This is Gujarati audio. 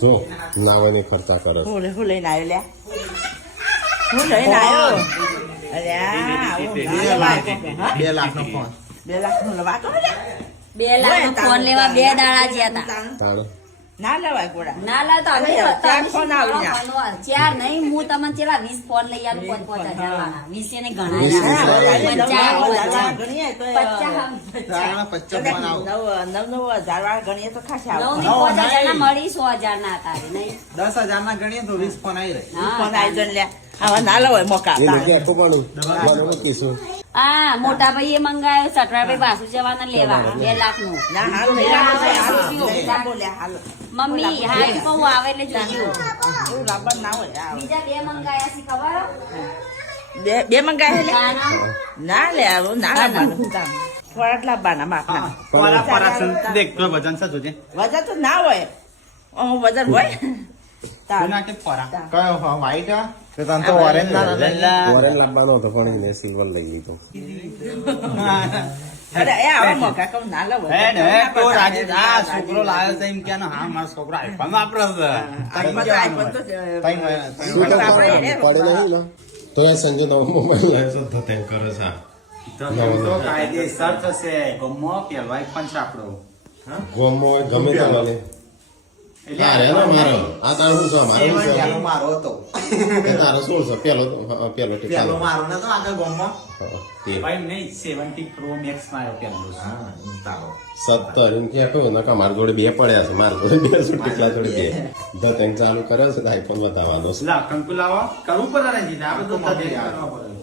જો નાવાની ખર્ચા કરે છે. હું લઈને આવ્યો લ્યા હું લઈને આવ્યો અરે $2 લાખનો ફોન 2 લાખ નો લવા તો 2 લાખનો ફોન લેવા 2 દાડા જ્યાં હતા. તાણે ના લેવાય ગોડા ના લાવતા અમે ચાર ફોન આવી ગયા. ચાર નહીં હું તમને ચેલા 20 ફોન લઈ આવું 5,000 વાળા 20 ને ઘણા વીસ ગણીએ તો ખાસા નવ ની 5,000 ના મળી 100,000 ના હતા નહીં 10,000 ના ગણીએ તો 20 ફોન આવી રહે. ફોન આવી જન લ્યા આવા ના લેવાય મોકા એ લોકો આપવાનું મને મૂકીશું. હા મોટા ભાઈએ મંગાયો સટરાભાઈ બાસુ જવાના લેવા 2 લાખ નું ના હાલ બોલ્યા હાલ મમ્મી હાલ કહું આવે એટલે જોજો એવું લાંબા ના હોય બીજા 2 મંગાયા છે ખબર બે મંગાય લે કાના ના લે આવું ના લાવવાનું થોડાક લાવવાના માપના દેખ તો વજન છે જોજે. વજન તો ના હોય વજન હોય કયો વ્હાઈટ તો તને તો ઓરેન્જ ના ઓરેન્જ લાવવાનો હતો પણ મેં સિલ્વર લઈ લીધો. અરે એ આવા મોકા કહું ના લાવો છોકરો લાવ્યો તો એમ કે હા મારો છોકરો આઈફોન વાપરે શું તો પડે નહીં ને તો એ સંજય નવો મોબાઈલ લાવ્યો છે તો તેમ કરે છે. કાયદેસર થશે ગમો પહેલવાય પણ છે આપણો ગોમો ગમે તે મળે. હા રે ને મારો આ તારું શું છે મારું શું છે મારો હતો તારો શું છે પેલો પેલો મારો નતો આગળ ગમો તે ભાઈ નહીં 70 Pro Max માં આવ્યો પેલો. હા તારો 17 એમ ક્યાં કહ્યું નકા મારા જોડે 2 પડ્યા છે મારા જોડે 2 છે ટીકલા જોડે 2 ધ તેમ ચાલુ કર્યો છે આઈફોન બતાવવાનો છે. લા કંકુ લાવો કરવું પડે ને જીને આ બધું કંકુ કરવા પડે.